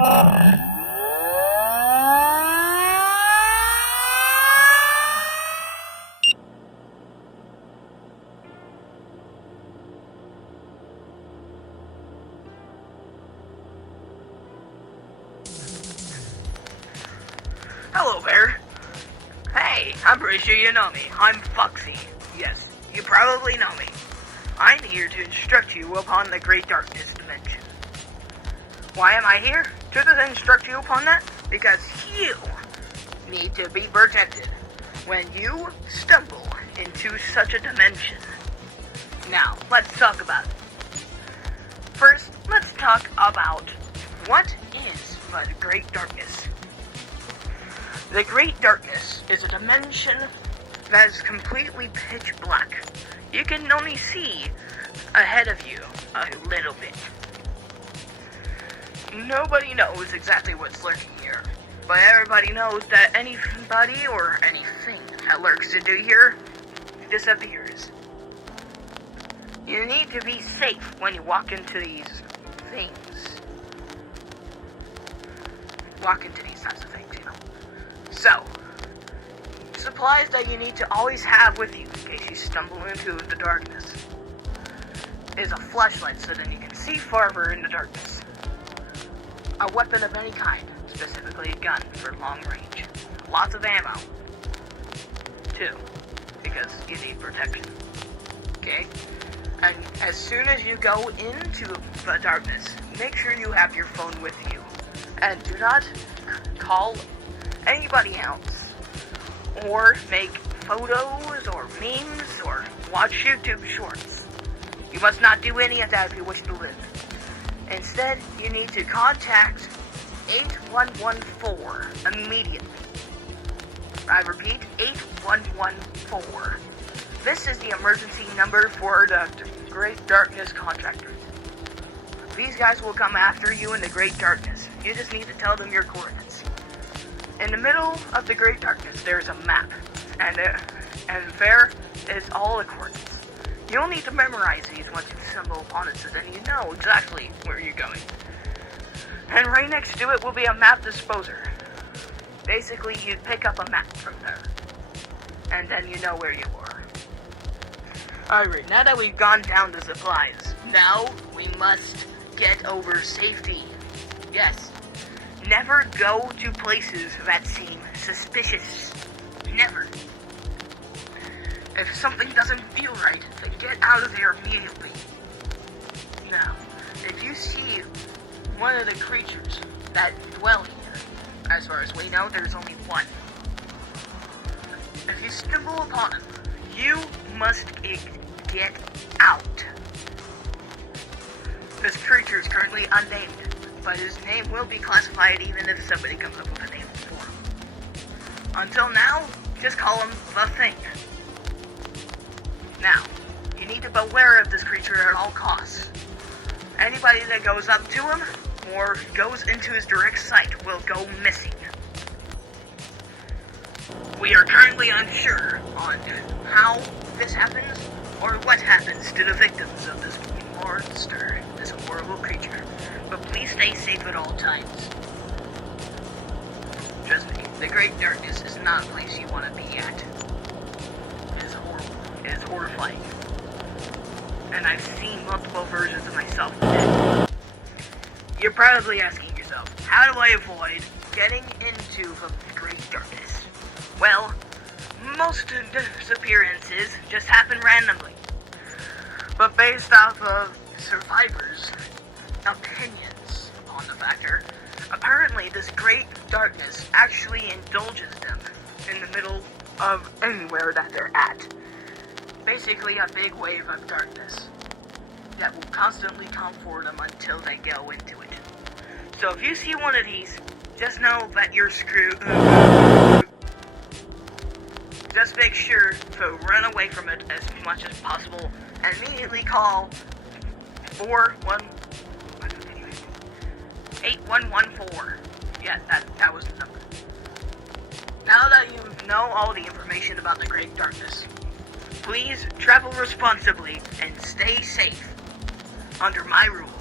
Hello there. Hey, I'm pretty sure you know me. I'm Foxy. Yes, you probably know me. I'm here to instruct you upon the Great Darkness dimension. Why am I here? To instruct you upon that? Because you need to be protected when you stumble into such a dimension. Now, let's talk about it. First, let's talk about what is the Great Darkness. The Great Darkness is a dimension that is completely pitch black. You can only see ahead of you a little bit. Nobody knows exactly what's lurking here, but everybody knows that anybody or anything that lurks into here disappears. You need to be safe when you walk into these things. Walk into these types of things, you know. So, supplies that you need to always have with you in case you stumble into the darkness is a flashlight so then you can see farther in the darkness. A weapon of any kind, specifically a gun for long range. Lots of ammo, too, because you need protection. Okay? And as soon as you go into the darkness, make sure you have your phone with you. And do not call anybody else, or make photos, or memes, or watch YouTube shorts. You must not do any of that if you wish to live. Instead, you need to contact 8114 immediately. I repeat, 8114. This is the emergency number for the Great Darkness contractors. These guys will come after you in the Great Darkness. You just need to tell them your coordinates. In the middle of the Great Darkness, there's a map, and there is all the coordinates. You'll need to memorize these once you stumble upon it, so then you know exactly where you're going. And right next to it will be a map disposer. Basically, you pick up a map from there, and then you know where you are. Alright, now that we've gone down the supplies, now we must get over safety. Yes. Never go to places that seem suspicious. Never. If something doesn't feel right, then get out of there immediately. Now, if you see one of the creatures that dwell here, as far as we know, there's only one. If you stumble upon him, you must get out. This creature is currently unnamed, but his name will be classified even if somebody comes up with a name for him. Until now, just call him the Thing. Now, you need to beware of this creature at all costs. Anybody that goes up to him or goes into his direct sight will go missing. We are currently unsure on how this happens or what happens to the victims of this monster, this horrible creature. But please stay safe at all times. Trust me, the Great Darkness is not a place you want to be at. It is horrible. It is horrifying. And I've seen multiple versions of myself. You're probably asking yourself, how do I avoid getting into the Great Darkness? Well, most disappearances just happen randomly. But based off of survivors' opinions on the factor, apparently this Great Darkness actually indulges them in the middle of anywhere that they're at. Basically a big wave of darkness that will constantly come for them until they go into it. So if you see one of these, just know that you're screwed. Just make sure to run away from it as much as possible and immediately call 8114. Yeah, that was the number. Now that you know all the information about the Great Darkness, please travel responsibly and stay safe under my rules.